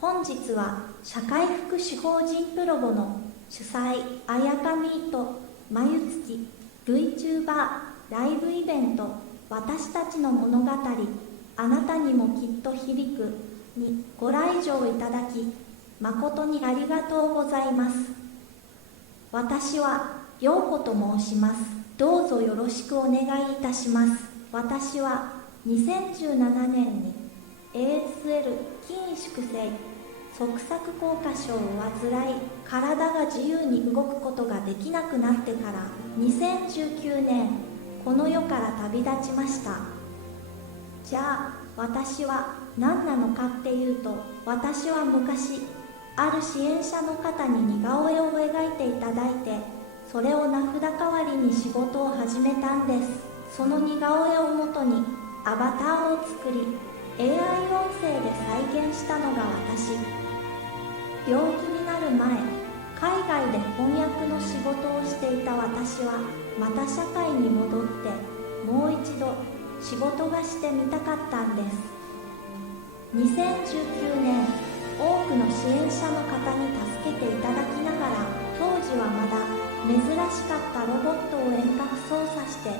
本日は社会福祉法人プロボの主催あやかミートまゆつき VTuber ライブイベント私たちの物語あなたにもきっと響くにご来場いただき誠にありがとうございます。私は陽子と申します。どうぞよろしくお願いいたします。私は2017年に ASL 筋萎縮性側索硬化症を患い、体が自由に動くことができなくなってから2019年この世から旅立ちました。じゃあ私は何なのかっていうと、私は昔ある支援者の方に似顔絵を描いていただいて、それを名札代わりに仕事を始めたんです。その似顔絵をもとにアバターを作り AI 音声で再現したのが私。病気になる前、海外で翻訳の仕事をしていた私はまた社会に戻ってもう一度仕事がしてみたかったんです。2019年多くの支援者の方に助けていただきながら、当時はまだ珍しかったロボットを遠隔操作して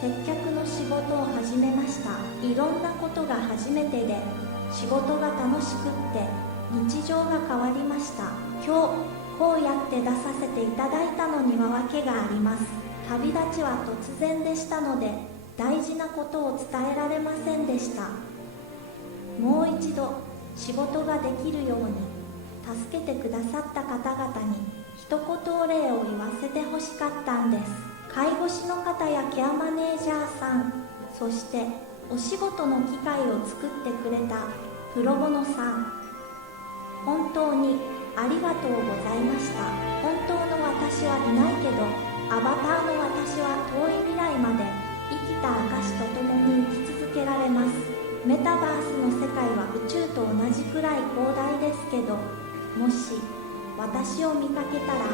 接客の仕事を始めました。いろんなことが初めてで仕事が楽しくって日常が変わりました。今日こうやって出させていただいたのには訳があります。旅立ちは突然でしたので大事なことを伝えられませんでした。もう一度仕事ができるように助けてくださった方々に一言お礼を言わせてほしかったんです。介護士の方やケアマネージャーさん、そしてお仕事の機会を作ってくれたプロボノさん、本当にありがとうございました。本当の私はいないけど、アバターの私は遠い未来まで生きた証とともに生き続けられます。メタバースの世界は宇宙と同じくらい広大ですけど、もし私を見かけたら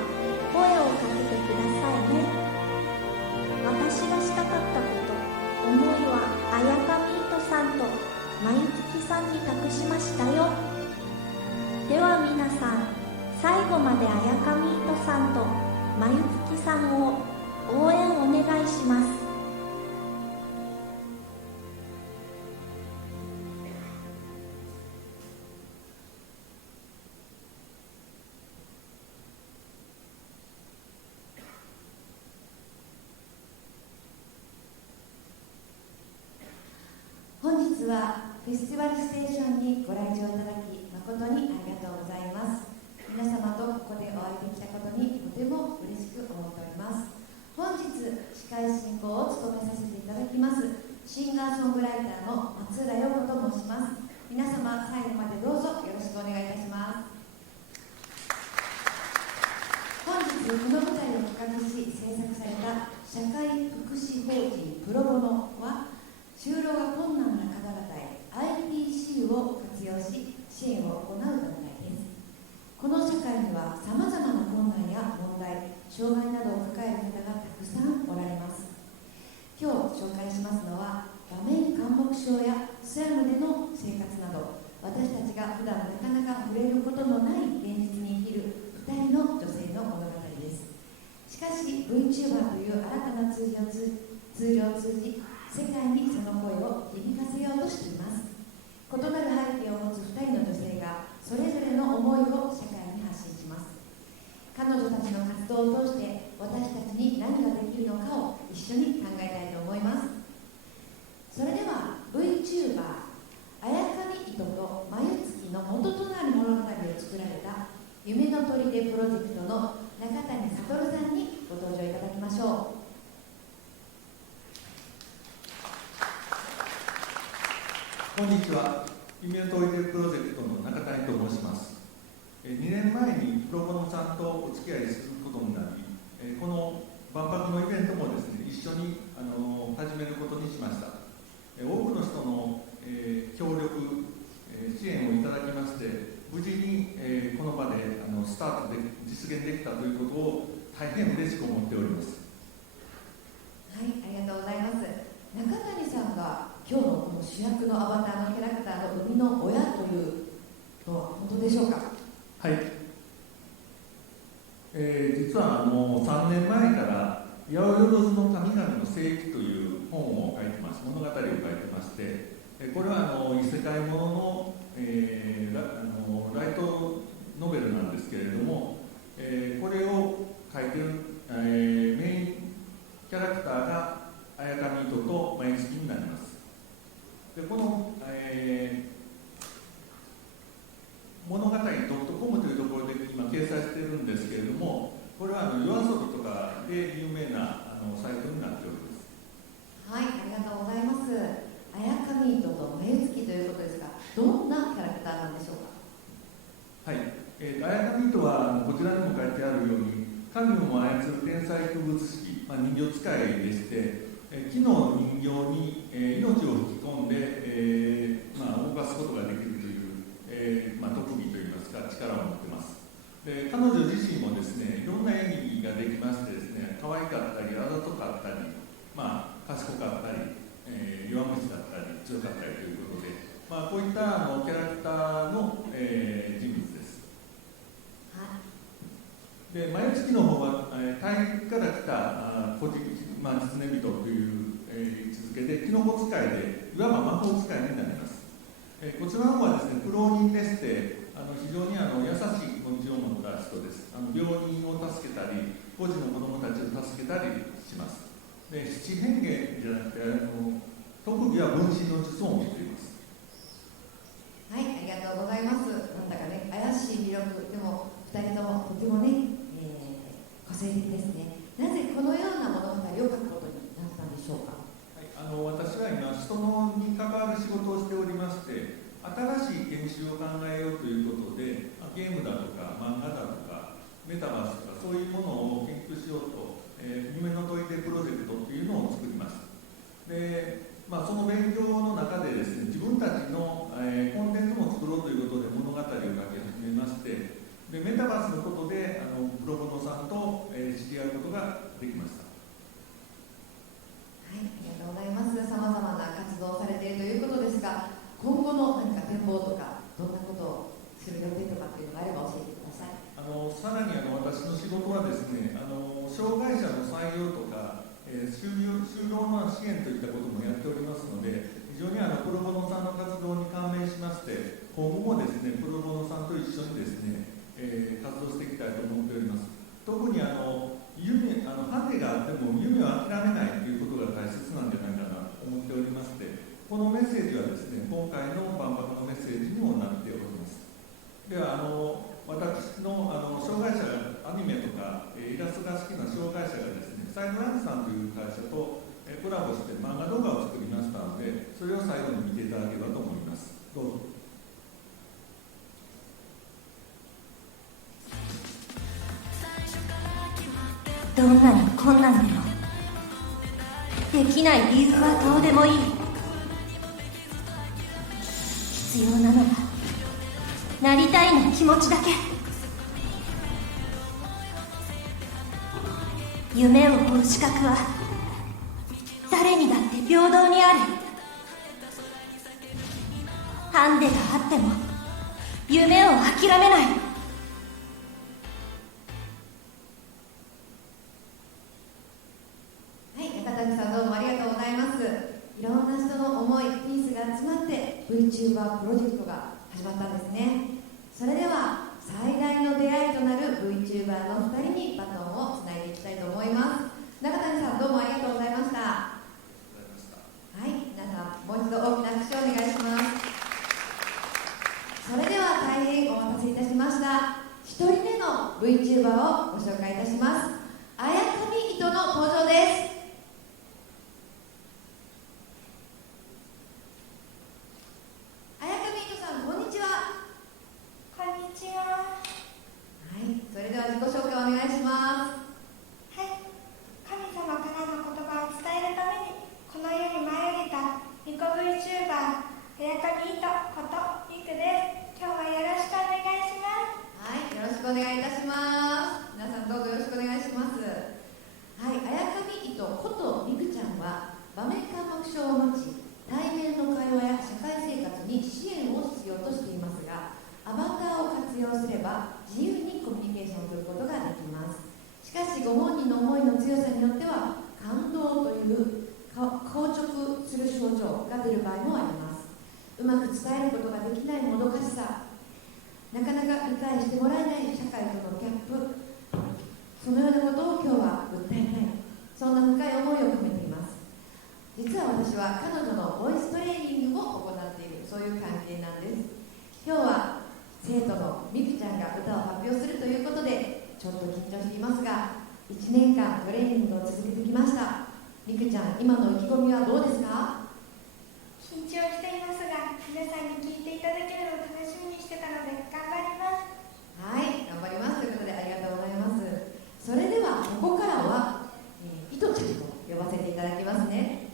声をかけてくださいね。私がしたかったこと、思いはあやかミートさんとまゆつきさんに託しましたよ。では皆さん、最後まであやかミートさんとまゆつきさんを応援お願いします。本日はフェスティバルステーションにご来場いただき誠にありがとうございます。皆様とここでお会いできたことにとても嬉しく思っております。本日司会進行を務めさせていただきますシンガーソングライターの松浦陽子と申します。皆様最後までどうぞよろしくお願いいたします。本日この舞台を企画し制作された社会福祉法人プロボノは、就労が困難な方々へ IPC を活用し支援を行う団体です。この社会にはさまざまな困難や問題、障害などを抱える方がたくさんおられます。今日紹介しますのは、場面緘黙症やスラムでの生活など、私たちが普段なかなか触れることのない現実に生きる2人の女性の物語です。しかし VTuber という新たなツールを通じ世界にその声を響かせようとしています。異なる背景を持つ2人の女性がそれぞれの思いを社会に発信します。彼女たちの活動を通して私たちに何ができるのかを一緒に考えたいと思います。それでは VTuber あやかみいととまゆつきの元となる物語を作られた夢の砦プロジェクトの中谷悟さんにご登場いただきましょう。こんにちは。夢の砦プロジェクトの中谷と申します。2年前にプロボノさんとお付き合いすることになり、この万博のイベントもですね、一緒に始めることにしました。多くの人の協力、支援をいただきまして、無事にこの場でスタートで実現できたということを大変嬉しく思っております。はい、ありがとうございます。中谷さんが今日のこの主役のアバターのキャラクターの生みの親というのは本当でしょう八百万の神々の聖域という本を書いてます、物語を書いてまして、これは異世界ものの、ライトノベルなんですけれども、これを書いてる、メインキャラクターが綾神糸と毎月になります。でこの、物語 .com というところで今掲載しているんですけれども、これは夜遊びとかで有名なサイトになっております。はい、ありがとうございます。綾神糸と眉月ということですが、どんなキャラクターなんでしょうか。はい、綾神糸はこちらにも書いてあるように、神をも操る天才風物詩、人形使いでして、木の人形に、命を吹き込んで、動かすことができるという、特技といいますか力を持っています。で彼女自身もですね、いろんな演技ができましてですね、可愛かったりあざとかったり、賢かったり、弱虫だったり強かったりということで、こういったキャラクターの、人物です。で眉月の方は、大陸から来た狐人という、位置づけでキノコ使いでいわば魔法使いになります。こちらの方はですね、苦労人でして、非常に優しい気持ちを持った人です。病人を助けたり孤児の子どもたちを助けたりします。で七変化じゃなくて特技は分身の術を持っています。はい、ありがとうございます。なんだかね、怪しい魅力でも2人ともとてもね、個性的ですね。なぜこのような物語を書くことになったんでしょうか。はい、私は今人に関わる仕事をしておりまして、新しい研修を考えようということで、ゲームだとか漫画だとかメタバースとかそういうものを研究しようと、夢の問いでプロジェクトというのを作ります。で、その勉強の中でですね、自分たちの、コンテンツも作ろうということで物語を書き始めまして、でメタバースのことでプロボノさんと、知り合うことができました。はい、ありがとうございます。さまざまな活動をされているということですが、今後の何か展望とかどんなことをする予定とかっていうのがあれば教えてください。さらに私の仕事はですね、障害者の採用とか、就労の支援といったこともやっておりますので、非常にプロボノさんの活動に関連しまして、今後もですね、プロボノさんと一緒にですね、活動していきたいと思っております。特に夢、ハンデがあっても夢を諦めないということが大切なんじゃないかなと思っておりまして、このメッセージはですね、今回の万博のメッセージにもなっております。では私の障害者がアニメとかイラストが好きな障害者がですね、サイドランチさんという会社とコラボして漫画動画を作りましたので、それを最後に見ていただければと思います。どうぞ。どんなに困難でもできない理由はどうでもいい。必要なのはなりたいの気持ちだけ。夢を追う資格は誰にだって平等にある。ハンデがあっても夢を諦めない。はい、中谷さんどうもありがとうございます。いろんな人の思い、ピースが集まって VTuber プロジェクトが始まったんですね。それでは最大の出会いとなる VTuber の2人にバトンをつないでいきたいと思います。中谷さんどうもありがとうございました。はい、皆さんもう一度大きな拍手をお願いします。それでは大変お待たせいたしました。1人目の VTuber をご紹介いたします。綾神糸の登場です。綾神糸さん、こんにちは。こんにちは。はい、それでは自己紹介お願いします。はい、神様からの言葉を伝えるためにこの世に舞い降りたニコ VTuber 綾神糸ことリクです。今日はよろしくお願いします。はい、よろしくお願いいたします。皆さんどうぞよろしくお願いします。はい、綾神糸ことリクちゃんは場面感覚症を持ち、対面の会話や社会生活に支援を必要としていますが、アバターを活用すれば自由にコミュニケーションを取ることができます。しかしご本人の思いの強さによっては感動という硬直する症状が出る場合もあります。うまく伝えることができないもどかしさ、なかなか理解してもらえない社会とのギャップ、そのようなことを今日は訴えたい、そんな深い思いを込めています。実は私は彼女のボイストレーニングも行っている、そういう関係なんです。今日は生徒のみくちゃんが歌を発表するということでちょっと緊張していますが、1年間トレーニングを続けてきました。みくちゃん、今の意気込みはどうですか？緊張していますが、皆さんに聞いていただけるのを楽しみにしてたので頑張ります。はい、頑張りますということでありがとうございます。それではここからは、いとちゃんと呼ばせていただきますね。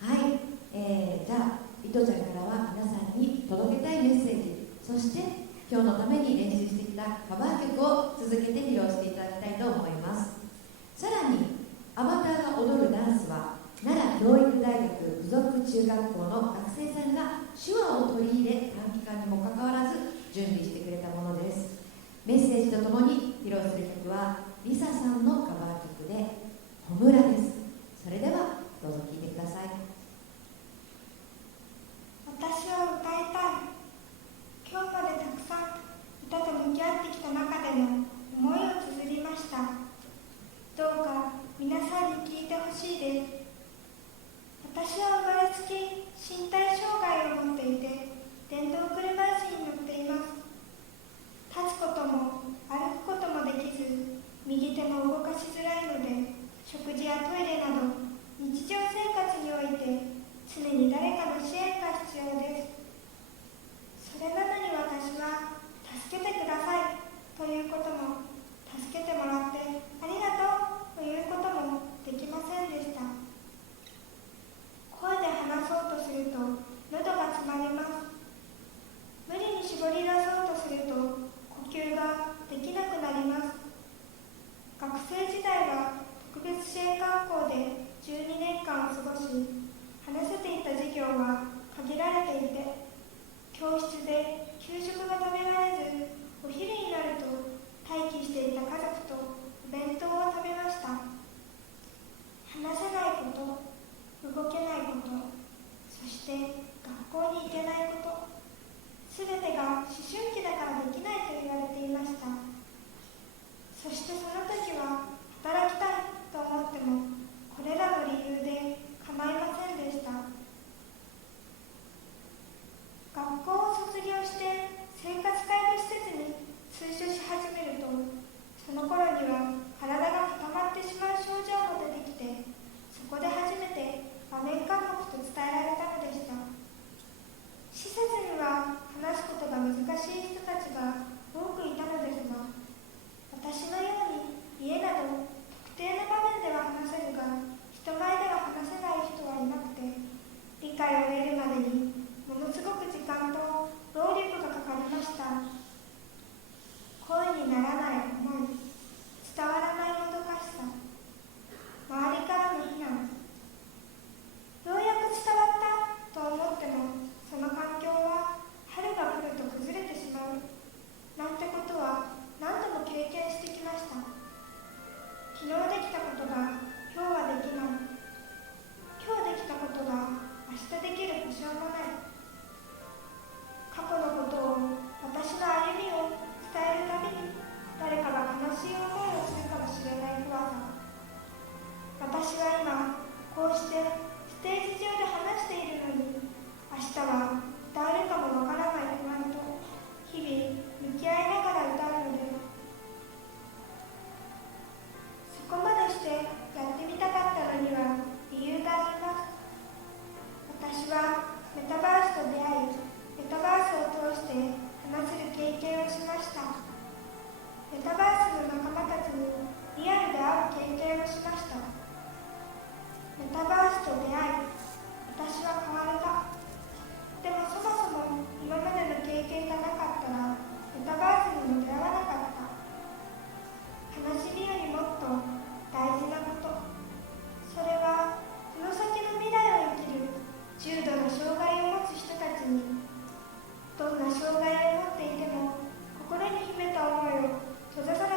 はい、じゃあいとちゃんからは皆さんに届けたいメッセージ、そして今日のために練習してきたカバー曲を続けて披露していただきたいと思います。さらにアバターが踊るダンスは奈良教育大学附属中学校の学生さんが手話を取り入れ、短期間にもかかわらず準備してくれたものです。メッセージとともに披露する曲はリサさんのカバー曲で「ほむら」です。それではどうぞ聴いてください。私は歌いたい。今日までたくさん歌と向き合ってきた中での思いを綴りました。どうか皆さんに聞いてほしいです。私は生まれつき身体障害を持っていて、電動車椅子に乗っています。立つことも歩くこともできず、右手も動かしづらいので、食事やトイレなど日常生活において常に誰かの支援が必要です。それなのに私は助けてくださいということも、助けてもらってありがとうということもできませんでした。声で話そうとすると喉が詰まります。無理に絞り出そうとすると呼吸ができなくなります。学生時代は特別支援学校で12年間を過ごし、話せていた授業は限られていて、教室で給食が食べられず、お昼になると待機していた家族とお弁当を食べました。話せないこと、動けないこと、そして学校に行けないこと、すべてが思春期だからできないと言われていました。そしてその時は働きたいと思っても、これらの理由で構いませんでした。学校を卒業して生活介護施設に通所し始めると、その頃には体が固まってしまう症状も出てきて、そこで初めて場面緘黙と伝えられたのでした。施設には話すことが難しい人たちが多くいたのですが、私のように家など特定の場面では話せるが、人前では話せない人はいなくて、理解を得るまでにものすごく時間と労力がかかりました。声にならない思い、伝わらないもどかしさ、周りからの非難、ようやく伝わったと思っても、その環境は春が来ると崩れてしまうなんてことは何度も経験してきました。昨日できたことが今日はできない。今日できたことが明日できる保証もない。過去のことを、私の歩みを伝えるたびに誰かが悲しい思いをするかもしれない怖さ。私は今こうしてステージ上で話しているのに、明日は歌えるかもわからない不安と日々向き合いながら歌うのです。そこまでしてやってみたかったのには理由があります。私はメタバースと出会い、メタバースを通して話せる経験をしました。メタバースの仲間たちにリアルで会う経験をしました。メタバースと出会い、私は変われた。でもそもそも今までの経験がなかったら、メタバースにも出会わなかった。悲しみよりもっと大事なこと、それはこの先の未来を生きる重度の障害を持つ人たちに、どんな障害を持っていても心に秘めた思いを閉ざさ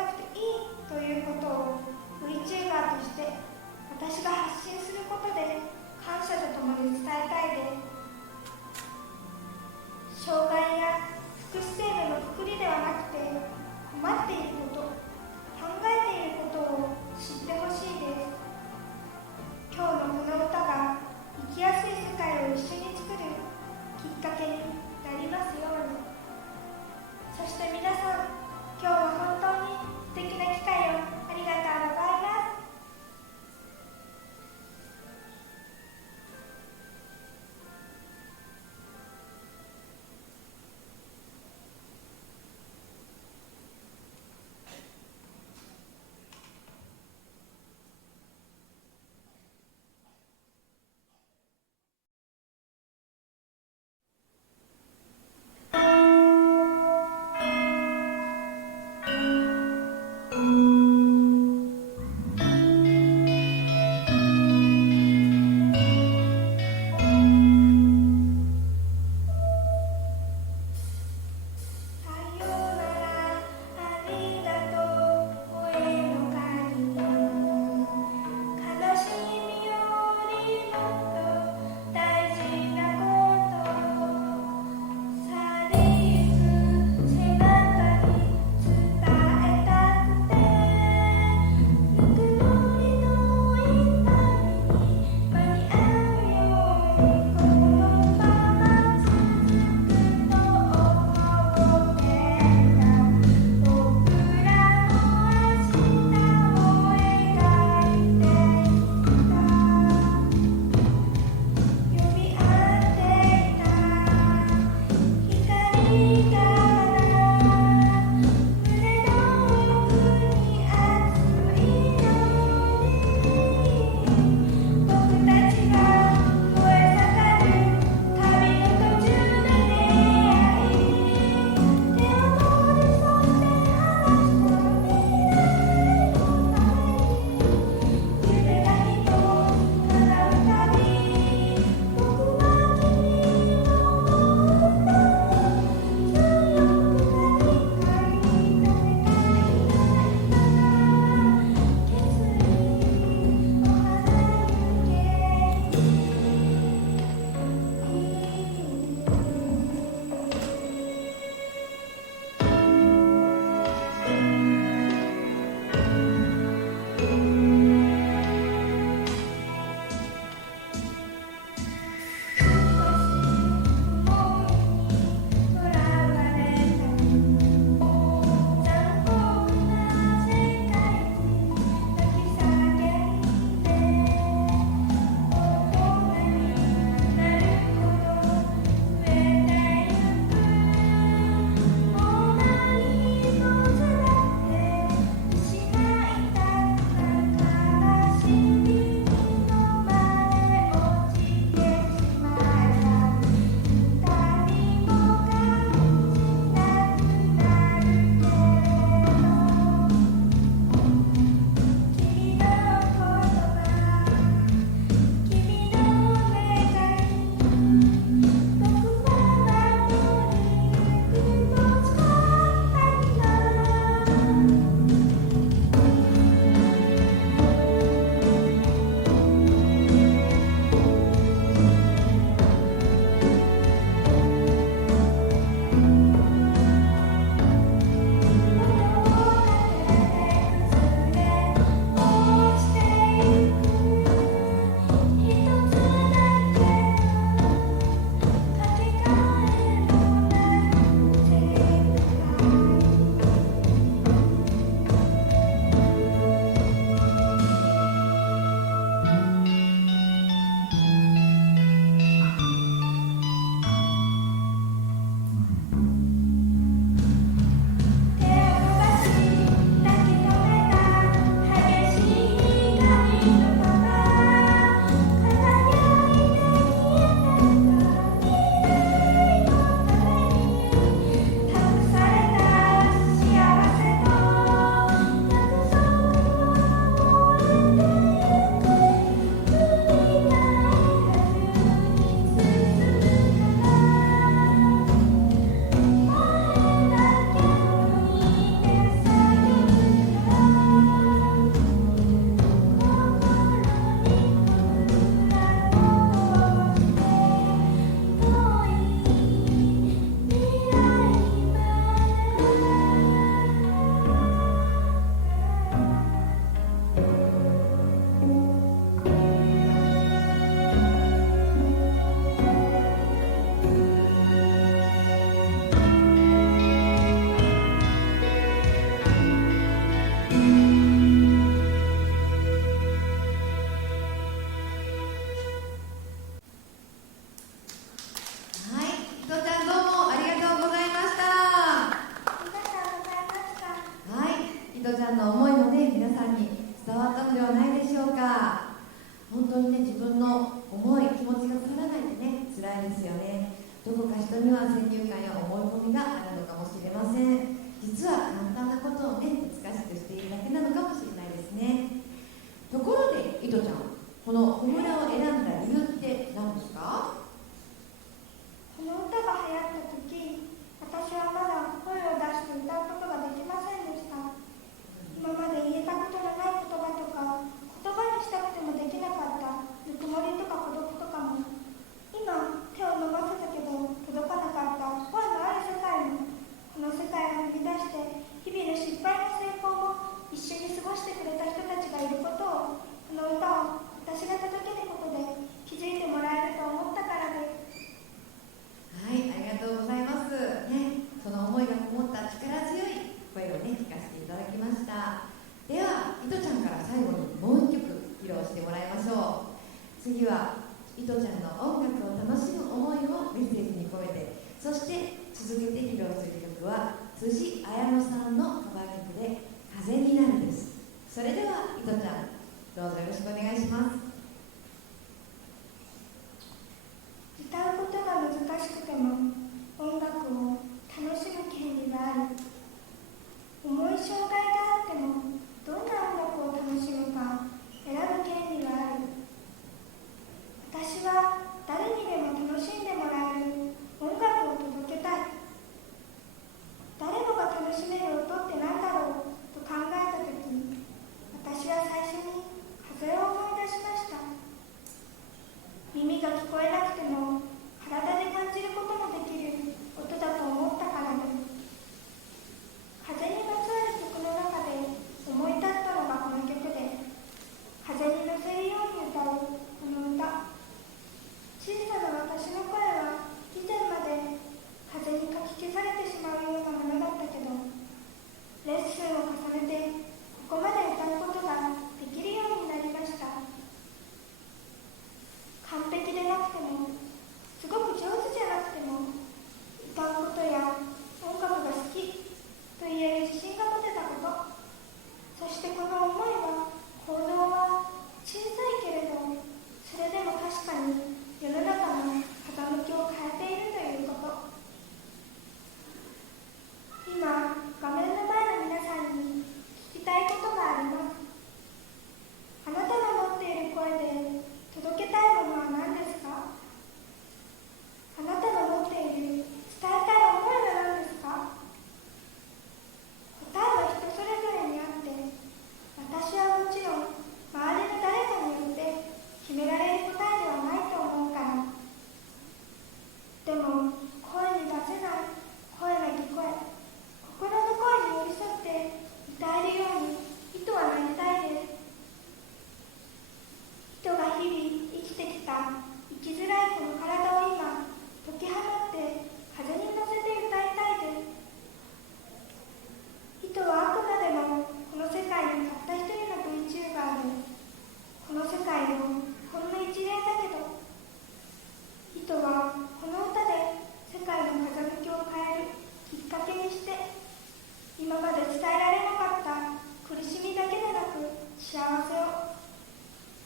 今まで伝えられなかった苦しみだけでなく幸せを、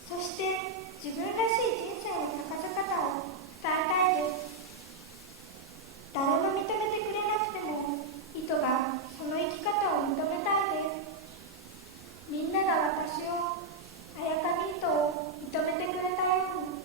そして自分らしい人生の高さ方を伝えたいです。誰も認めてくれなくても糸がその生き方を認めたいです。みんなが私を、綾上糸を認めてくれたように。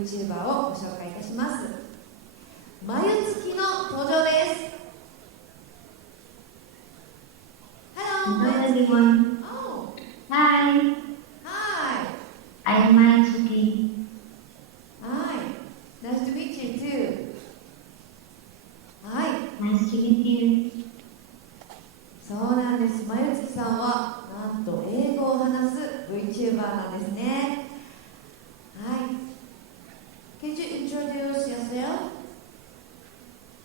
VTuber をご紹介いたします。まゆつきの登場です。 Hello, Hello Mayutsuki. everyone. Oh, Hi, hi. I am Mayatsuki. Hi. Nice to meet you too. はい。 Nice to meet you. そうなんです。まゆつきさんはなんと英語を話す VTuber なんですね。はい。Could you introduce yourself?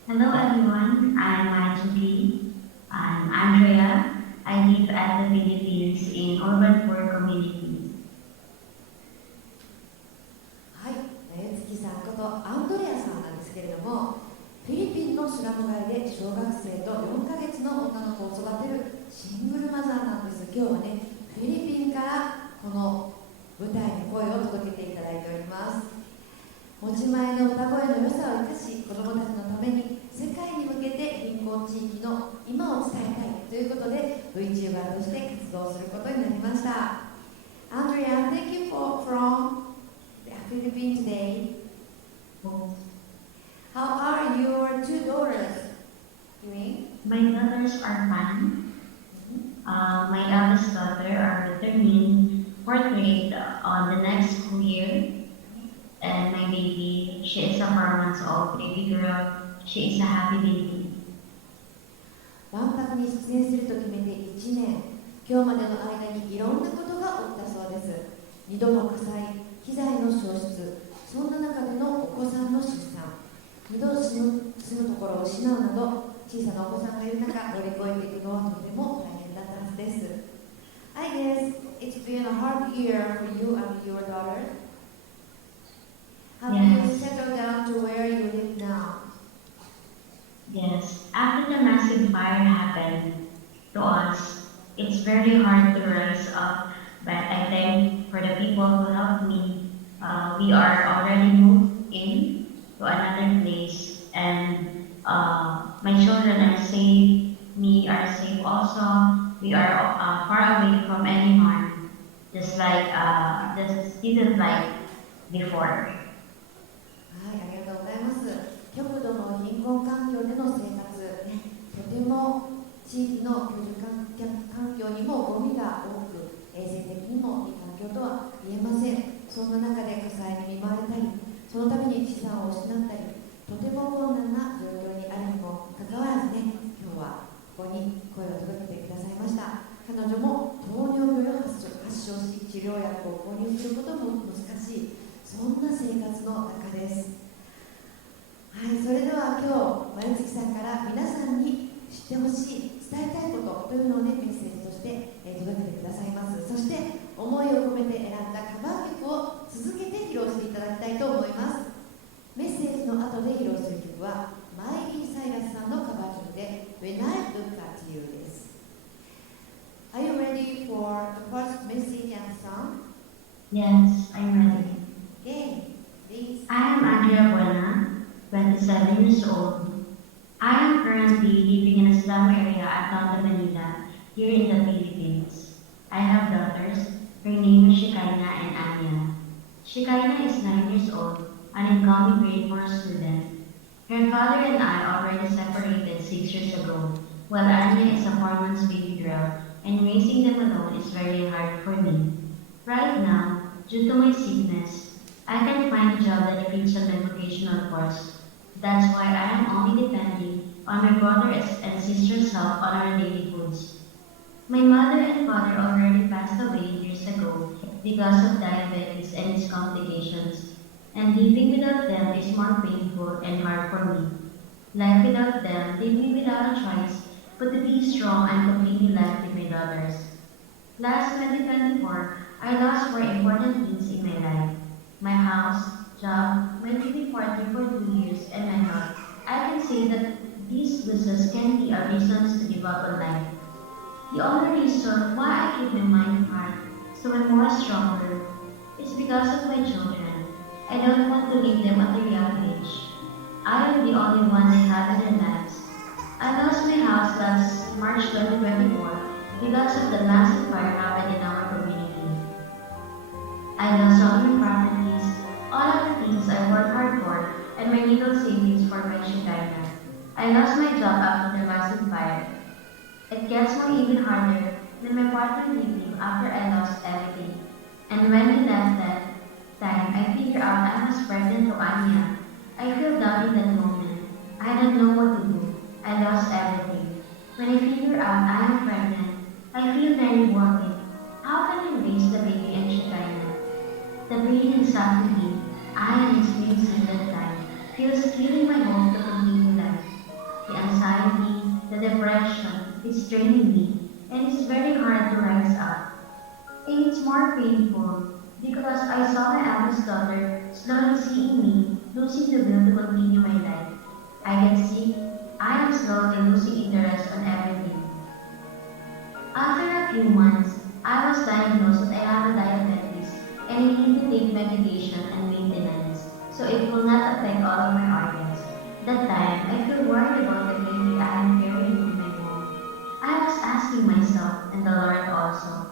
Hello everyone, I am Mayatsuki. I'm Andrea. I live at the Philippines in urban poor communities. はい。まゆつきさんことアンドレアさんなんですけれども、フィリピンのスラム街で小学生と4ヶ月の女の子を育てるシングルマザーなんです。今日はね、フィリピンからこの舞台に声を届けていただいております。持ち前の歌声の良さを生かし、子どもたちのために世界に向けて貧困地域の今を伝えたいということで VTuber として活動することになりました。Andrea, thank you from the Philippines today. How are your two daughters doing? My daughters are fine. My eldest daughter are returning fourth grade on the next school year. And my baby, she is a 4 months old baby girl. She is a happy baby. 万博に出演すると決めて1年、今日までの間にいろんなことが起きたそうです。2度の火災、機材の消失、そんな中でのお子さんの出産、2度住むところを失うなど、小さなお子さんがいる中、乗り越えていくのはとても大変だったはずです。I guess it's been a hard year for you and your daughter. Have you Yes. settled down to where you live now? Yes, after the massive fire happened to us, it's very hard to rise up. But I thank for the people who helped me. We are already moved in to another place, and my children are safe. Me are safe also. We are far away from any harm, just didn't like before. はい、ありがとうございます。極度の貧困環境での生活、とても地域の居住環境にもゴミが多く、衛生的にもいい環境とは言えません。そんな中で火災に見舞われたり、そのために資産を失ったり、とても困難な状況にあるにもかかわらずね、今日はここに声を届けてくださいました。彼女も糖尿病を発症し、治療薬を購入することも難しい、そんな生活の中です。はい、それでは今日、まゆつきさんから皆さんに知ってほしい、伝えたいことというのをね、メッセージとして届けてくださいます。そして、思いを込めて選んだカバー曲を続けて披露していただきたいと思います。メッセージの後で披露する曲は、マイリー・サイラスさんのカバー曲で When I Look at You です。Are you ready for the first message and song? Yes, I'm ready. Okay, please. I am Andrea Buena, 27 years old. I am currently living in a slum area at Tondo, Manila, here in the Philippines. I have daughters. Her name is Shekinah and Anya. Shekinah is 9 years old, an incoming grade 4 student. Her father and I already separated 6 years ago, while Anya is a 4 months baby girl, and raising them alone is very hard for me. Right now, due to my sickness, I can find a job that fits on my vocational course. That's why I am only depending on my brother and sister's help on our daily foods. My mother and father already passed away years ago because of diabetes and its complications, and living without them is more painful and hard for me. Life without them leave me without a choice but to be strong and completely life with my daughters. Last 2024, I lost 4 important things in my life. My house, job, my baby partner for 2 years, and my health. I can say that these losses can be a reasons to give up on life. The only reason why I keep my mind apart so I'm more stronger is because of my children. I don't want to leave them at a young age. I am the only one they have in their lives. I lost my house last March 2024 because of the massive fire happened in our community. I lost all my properties, all of the things I little savings for my Shekinah. I lost my job after the massive fire. It gets more even harder when my partner leaving after I lost everything. And when he left that time, I figured out I was pregnant to Anya. I feel down in that moment. I don't know what to do. I lost everything. When I figure out I am pregnant, I feel very worried. How can I raise the baby and Shekinah? The pain and suffering I am experiencing that time feels killing my hope to continue life. The anxiety, the depression is draining me, and it's very hard to rise up. And it's more painful because I saw my eldest daughter slowly seeing me losing the will to continue my life. I get sick. I am slowly losing interest on everything. After a few months, I was diagnosed that I have a diabetes and I need to take medication and maintenance so it will not affect all of my organs. That time, I feel worried about the baby I am carrying in my womb. I was asking myself and the Lord also,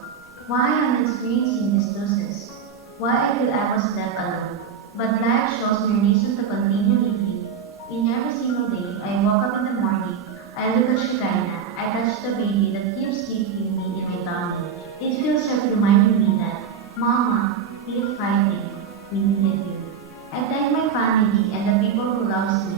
why I am experiencing these losses? Why I feel I was left alone? But life shows me reason to continue living. In every single day, I wake up in the morning, I look at Shekinah, I touch the baby that keeps sleeping me in my tummy. It feels like reminding me that, Mama, keep fighting, we needed you. I thank my family and the people who loves me,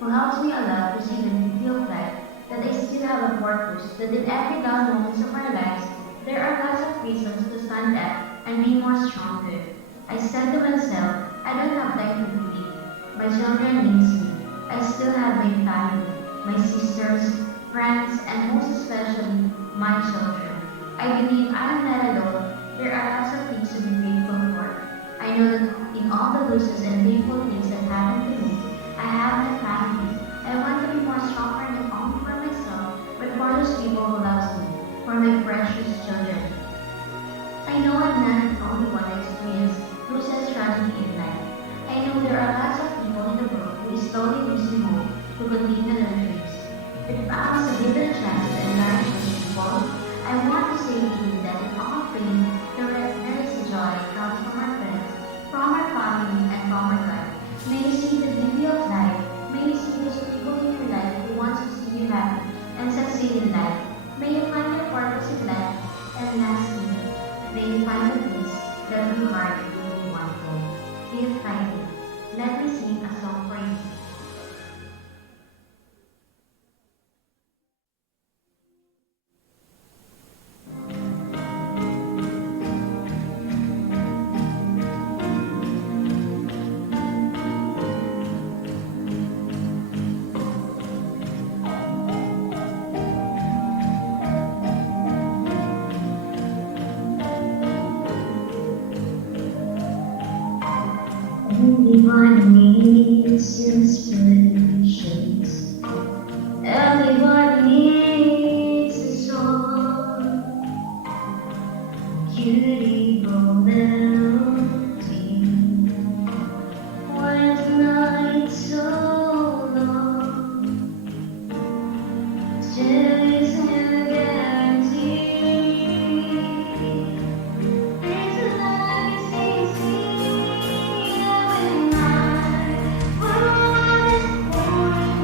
who helps me a lot to see and feel pride that I still have a purpose, that in every down moments of our lives, there are lots of reasons to stand up and be more stronger. I said to myself, I don't have time to grieve. My children needs me. I still have my family, my sisters, friends, and most especially, my children. I believe I am not alone. There are lots of things to be grateful for. I know that in all the losses and painful things that happened to me, I have my family. I want to be more stronger not only for myself, but for those people who loves me, for my precious children. I know I'm not the only one to experience losses tragedy in life. I know there are lots of people in the world who is slowly losing hope to continue their dreams. But if I was a given chance to enlarge these people, I want to say to you that in all pain, there is joy comes from our friends, from our family, and from our God. May you see the beauty of life. May you see those people in your life who want to see you happy and succeed in life. May you find your purpose in life. And lastly, may you find the peace that your heart really wanted. Keep fighting. Let me sing a song for you. Everyone needs inspirations. Everyone needs a song. Beautiful melody. When the night's so long, there is no guarantee. This life is easy. When I was born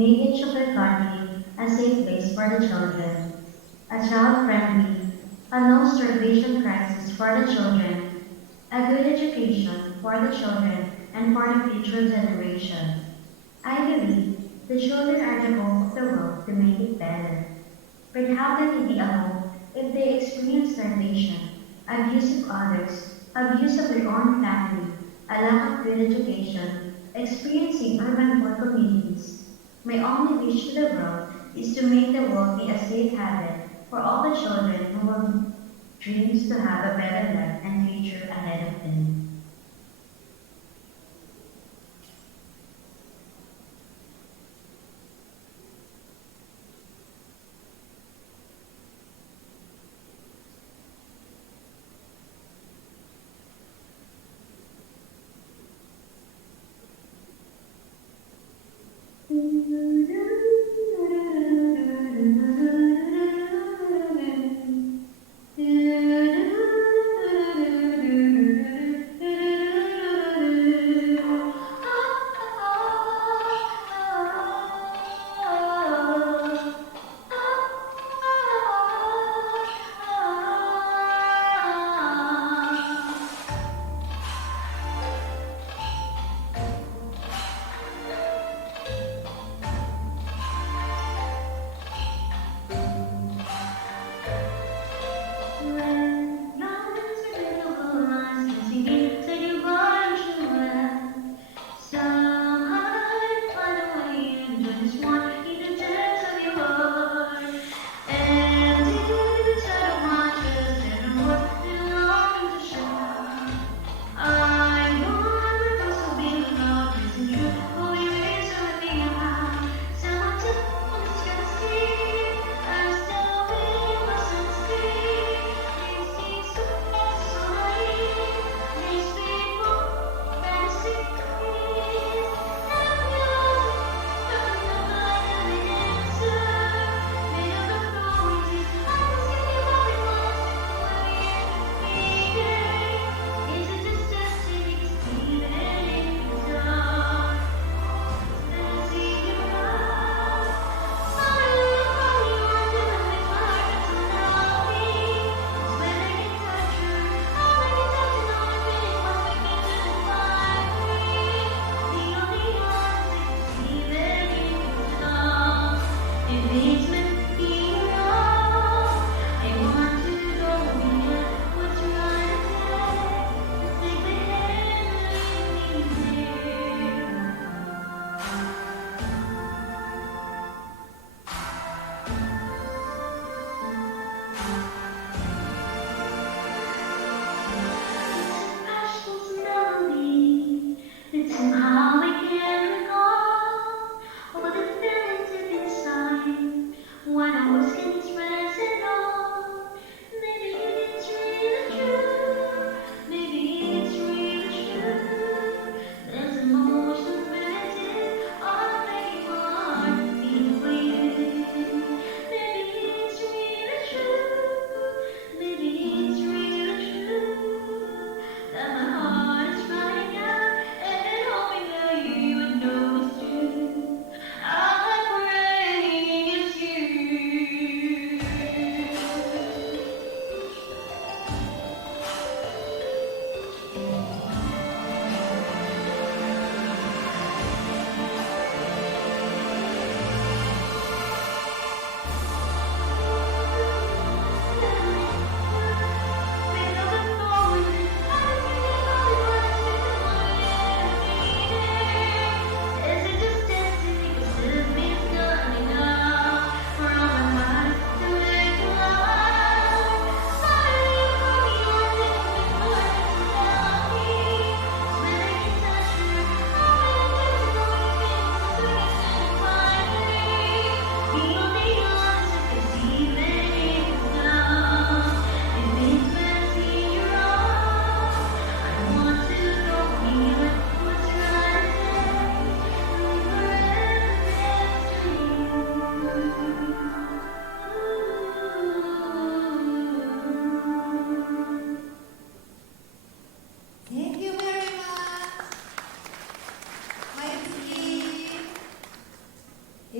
make it Chukwuemeka a safe place for the children, a child-friendly, a no-starvation crisis for the children, a good education for the children and for the future generation. I believe the children are the hope of the world to make it better. But how can they be a hope if they experience starvation, abuse of others, abuse of their own family, a lack of good education, experiencing urban poor communities? My only wish to the world is to make the world be a safe haven for all the children who will dreams to have a better life and future ahead of them.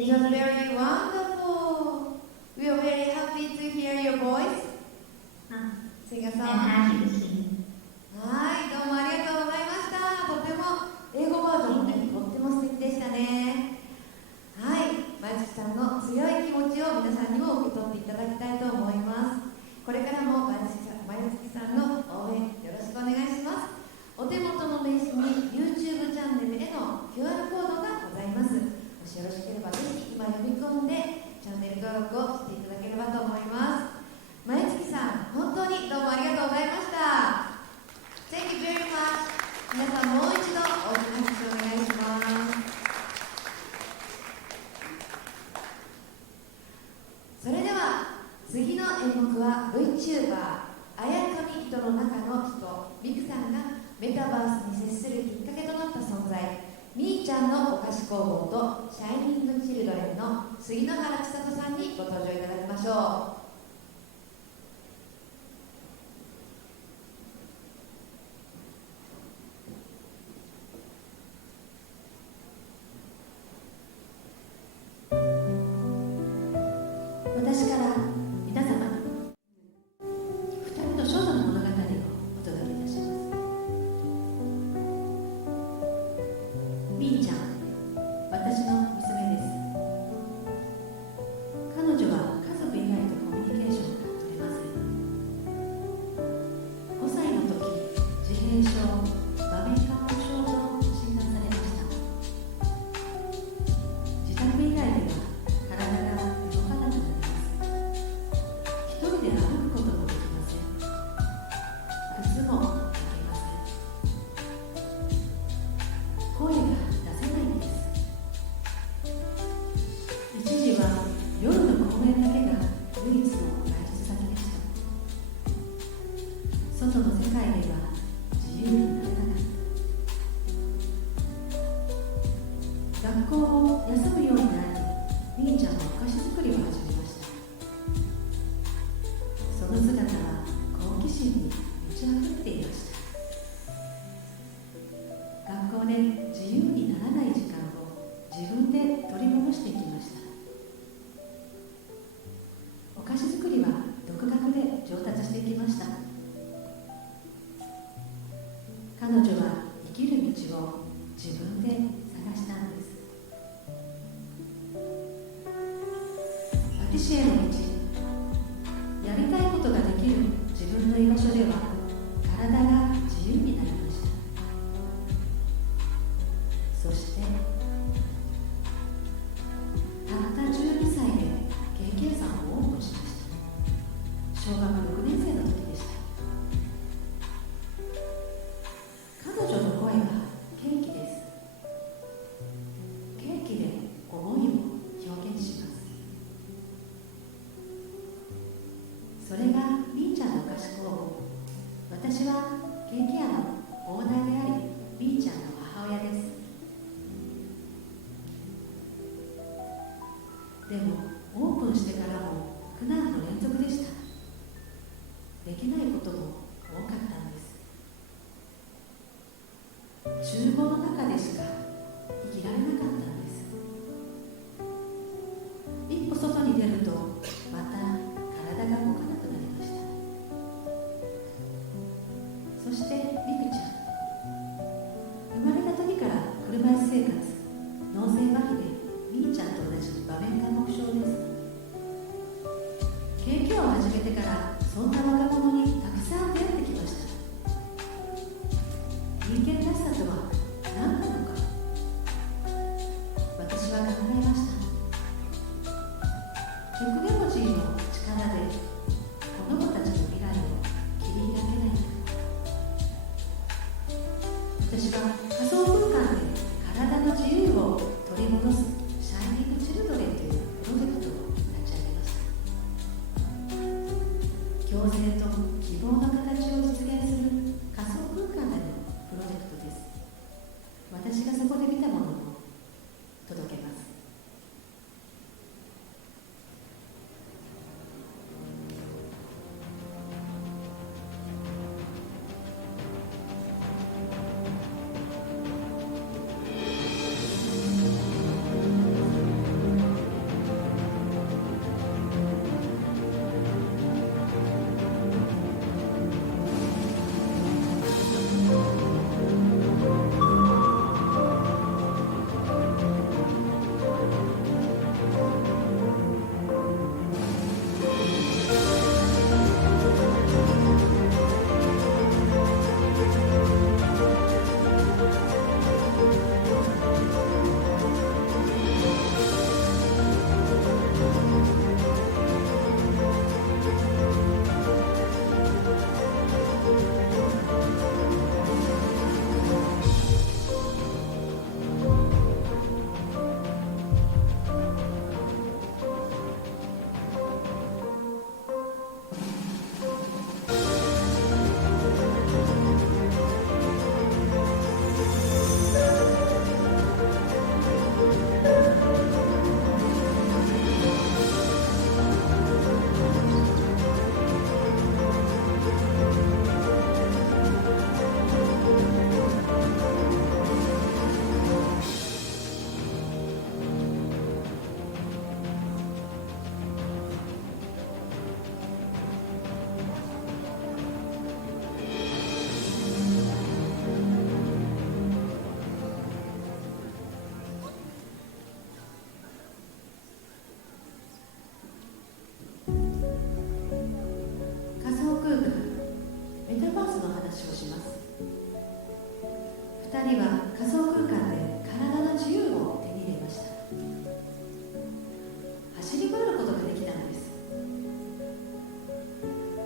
It was very wonderful. We are very happy to hear your voice. Sing a I'm song. happy to sing. はい、どうもありがとうございました。とても英語バージョンもね、とっても素敵でしたね。はい、前月さんの強い気持ちを皆さんにも受け取っていただきたいと思います。これからも前月さんの応援よろしくお願いします。お手元の名刺に YouTube チャンネルへの QR コードがございます。もしよろしければぜひ今読み込んでチャンネル登録をしていただければと思います。前月さん、本当にどうもありがとうございました。Thank you very much. 皆さんもう一度大きな拍手をお願いします。それでは次の演目は VTuber あやかみ人の中の人ミクさんがメタバースに接するきっかけとなった存在みーちゃんのお菓子工房とシャイニングチルドレンの杉野原千里さんにご登場いただきましょう。私から皆様に2人の少女の物語をお届けいたします。みーちゃん、私の娘です。彼女は家族以外とコミュニケーションが取れません。5歳の時、自閉症、場面感覚症と診断されました。自宅以外では体が動かなくなります。一人で歩くこともできません。靴も履けません。声が出せないんです。一時は夜の公園だけが唯一の外出先でした。外の世界では自由になれなかった。学校も休むようになり、みーちゃんはお菓子作りを始めました。その姿は好奇心に満ち溢れていました。学校で自由にならない時間を自分で取り戻していきました。お菓子作りは独学で上達していきました。彼女は生きる道を自分で探したんです。パティシエの道、やりたいことができる自分の居場所では体が自由になりました。そしてたった12歳でケーキ屋さんをオープンしました。小学6年生の時でした。彼女の声はケーキです。ケーキで思いを表現します。それがみーちゃんのお菓子工房。私はケーキ屋のオーナーであり、みーちゃんの母親です。でもオープンしてからも苦難の連続でした。できないことも多かったんです。厨房の中でしか生きられなかったんです。一歩外に出るとまた体が動かなくなりました。そしてみくちゃん、生まれた時から車椅子生活、脳性麻痺でみーちゃんと同じ場面感覚症です。ケーキ屋を始めてからそんな若者にたくさん出会ってきました。人間らしさとは何なのか。話をします。2人は仮想空間で体の自由を手に入れました。走り回ることができたのです。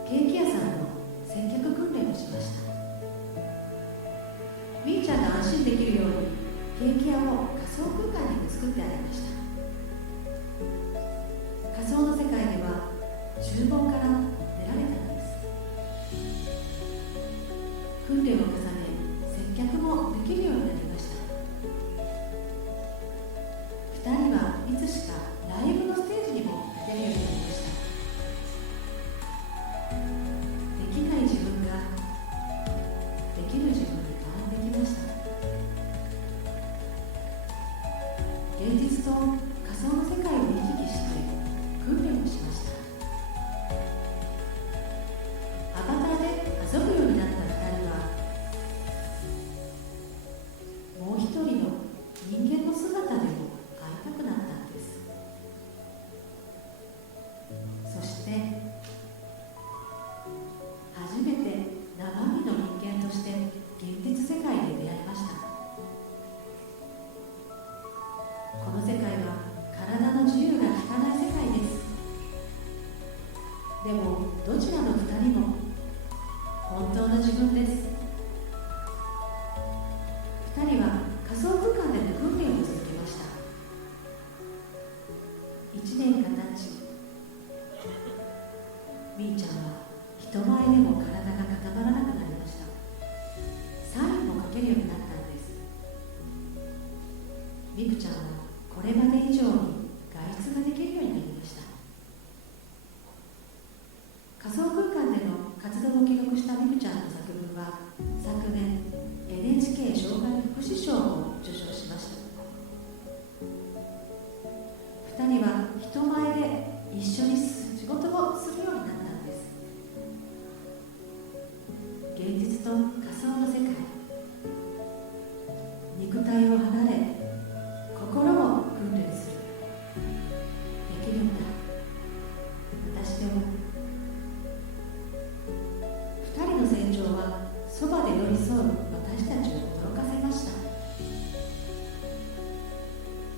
ケーキ屋さんの接客訓練をしました。みーちゃんが安心できるようにケーキ屋を仮想空間にも作ってあげました。仮想の世界では厨房から出られたのです。訓練を重ね、接客もできるようになりました。2人はいつしかライブのステージにも立てるようになりました。できない自分ができる自分に変わってきました。現実と仮想の世界を行き来して訓練をしました。アバターで遊ぶようになった2人は、もう一人の人間の姿でも会いたくなったんです。そして初めて生身の人間として現実世界で出会いました。この世界は体の自由が利かない世界です。でもどちらの2人も本当の自分です。2人は仮想空間での訓練を続けました。1年が経ち、みーちゃんは人前でも体が固まらなくなりました。サインも書けるようになったんです。みくちゃんはこれまで以上に外出ができるようになりました。仮想空間での活動を記録したみくちゃんの作文は昨年 NHK 障害福祉賞を受賞しました。2人は人前で一緒に仕事をするようになったんです。現実と仮想の世界、肉体を離れ心を訓練する。できるんだ、私でも。2人の成長はそばで寄り添う私たちを驚かせました。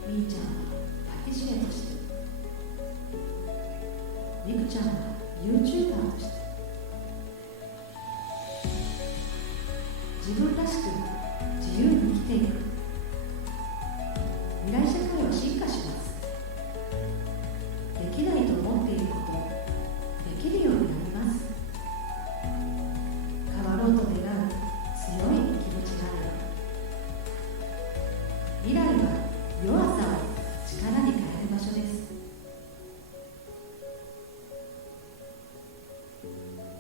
みーちゃんはパティシエとして、みくちゃんは YouTuber として、自分らしく自由に生きていく未来社会を進化します。できないと思っていること、できるようになります。変わろうと願う強い気持ちがある。未来は弱さを力に変える場所です。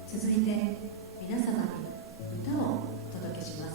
続いて皆様に歌をお届けします。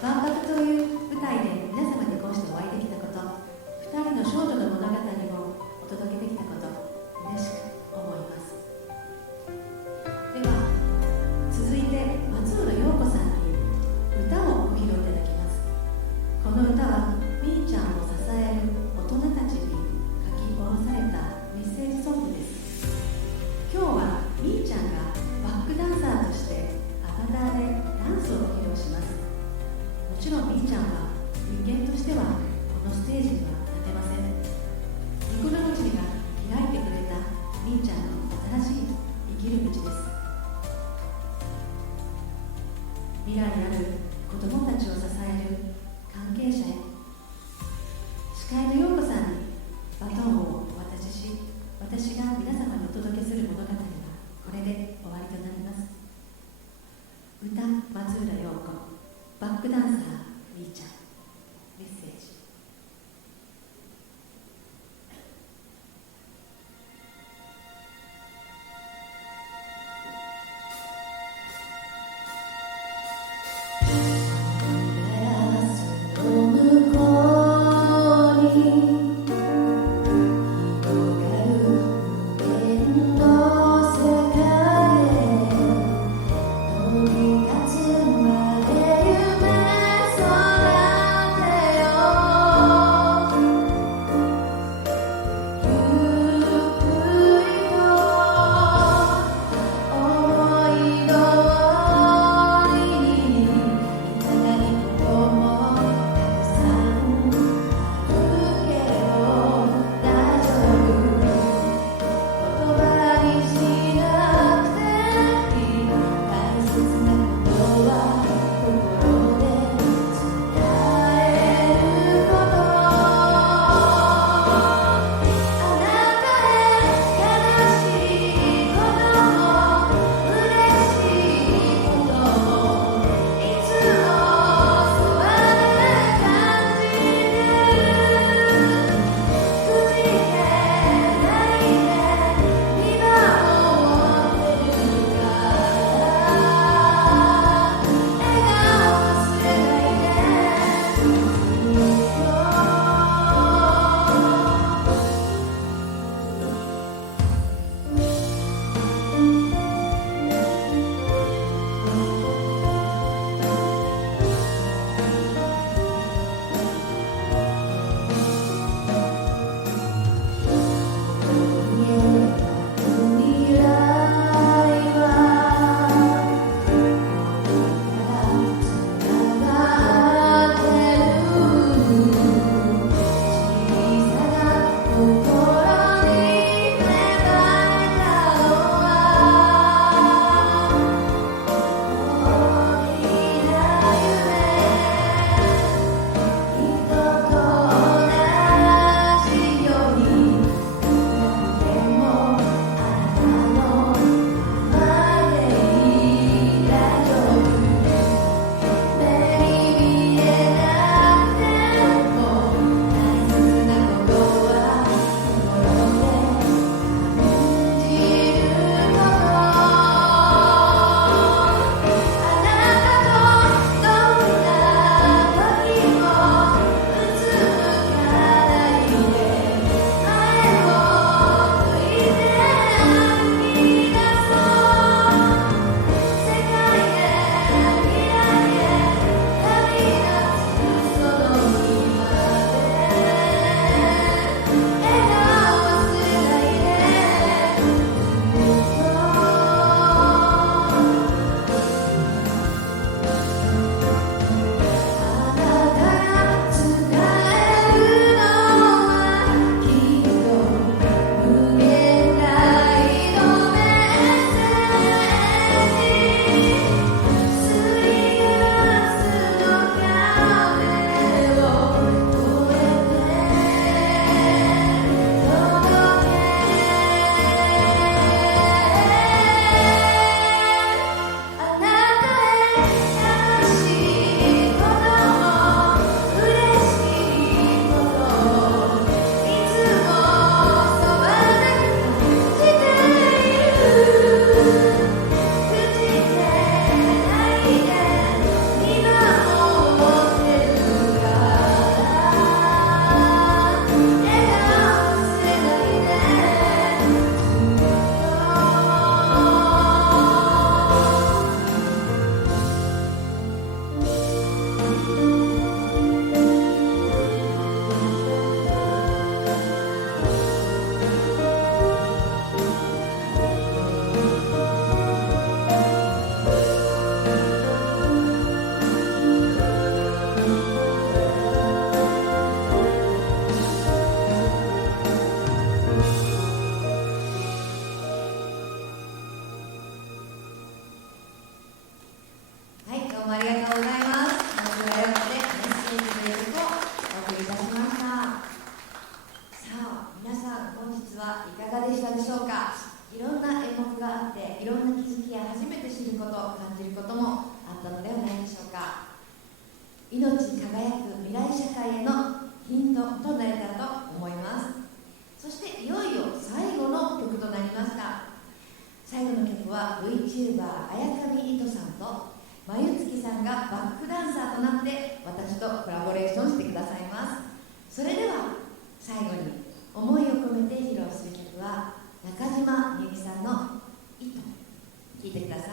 万博という舞台で皆様にこうしてお会いできたこと、2人の少女の物語をお届けできたこと、嬉しく思います。では続いて松浦陽子さんに歌をご披露いただきます。この歌はみーちゃんを支える大人たちに書き下ろされたメッセージソングです。今日はみーちゃんがバックダンサーとしてアバターでダンスを披露します。もちろんみーちゃんは人間としてはこのステージには立てません。ニコラの地が開いてくれたみーちゃんの新しい生きる道です。未来ある子どもたちを支える関係者へ、司会の陽子さんにバトンをお渡しし、私が皆様にお届けする物語はこれで終わりとなります。歌松浦陽子、バックダンサーみーちゃん、メッセージ。「飛び立つまで夢命輝く未来社会へのヒントとなれたと思います。そしていよいよ最後の曲となりました。最後の曲は VTuber 綾上糸さんとまゆつきさんがバックダンサーとなって私とコラボレーションしてくださいます。それでは最後に思いを込めて披露する曲は中島みゆきさんの「糸」聴いてください。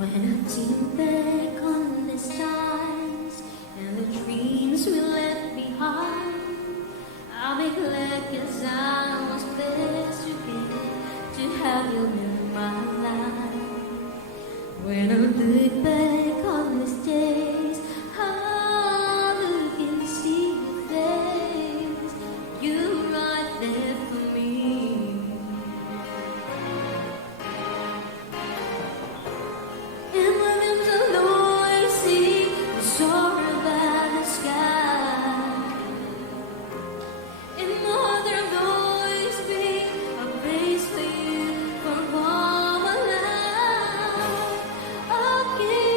When I think back on the times and the dreams we left behind, I'll be glad 'cause I was blessed to have you in my life. When I look back on these days, I look and see your face. You're right there for me. And when there's a noisy, soar about the sky, and more there'll always be a place for you for all my life. I'll give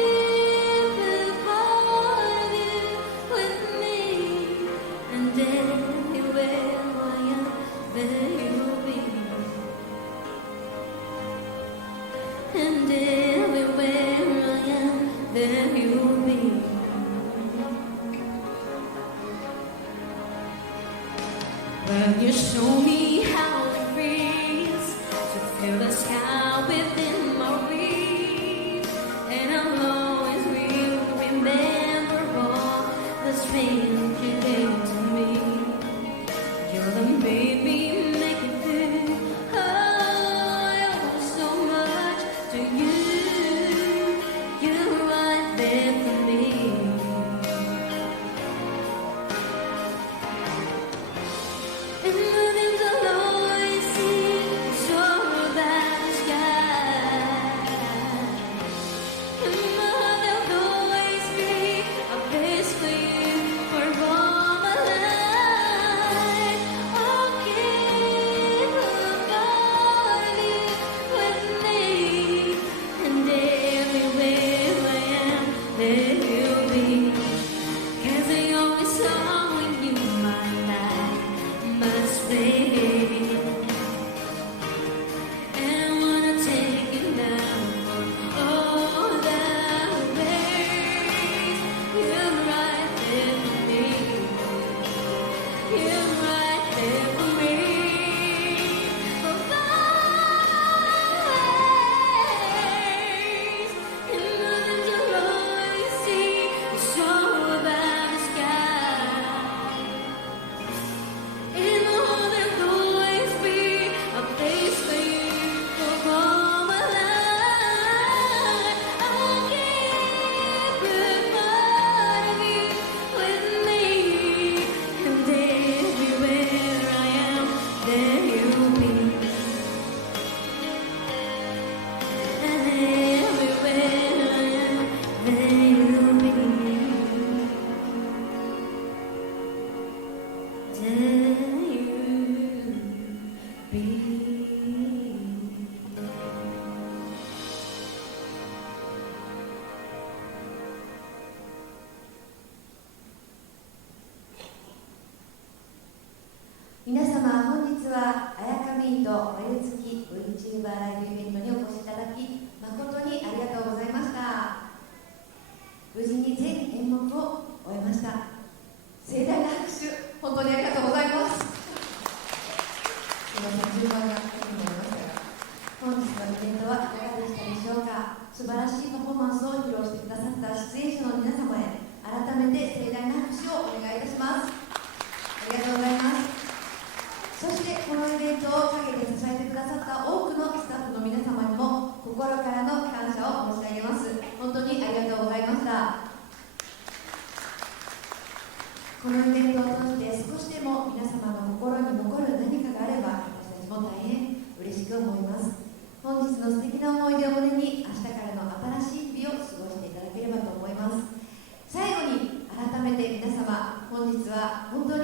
Well, you show me how it feels to feel the sky within my reach, and I'll always will remember all the strength you gave to me. You're the baby make it feel I owe so much to you. You're right there for me. And the things I'll always see so about the sky. And there'll always be a place for you for all my life. I'll keep a part of you with me, and everywhere I am, there you'll be. 'Cause I always saw in you my life must fade. And I wanna take you now for all the ways. You're right there for me. You're right there for me. For always. And nothing you'll always see is all about the sky. In all there'll always be a place for you for all my life. I'll keep a part of you with me, and everywhere I am, there you'll be. And everywhere I am, there you'll be.皆様、本日はあやかみーとまゆつき VTuber ライブイベントにお越しいただき誠にありがとうございました。無事に全演目を終えました。盛大な拍手、本当にありがとうございます。すみません、順番が変になりましたが、本日のイベントはいかがでしたでしょうか。素晴らしいパフォーマンスを披露してくださった出演者の皆様へ改めて盛大な拍手をお願いいたします。ありがとうございます。そしてこのイベントを陰で支えてくださった多くのスタッフの皆様にも心からの感謝を申し上げます。本当にありがとうございました。このイベントを通して少しでも皆様の心に残る何かがあれば私たちも大変嬉しく思います。本日の素敵な思い出を胸に明日からの新しい日を過ごしていただければと思います。最後に改めて皆様、本日は本当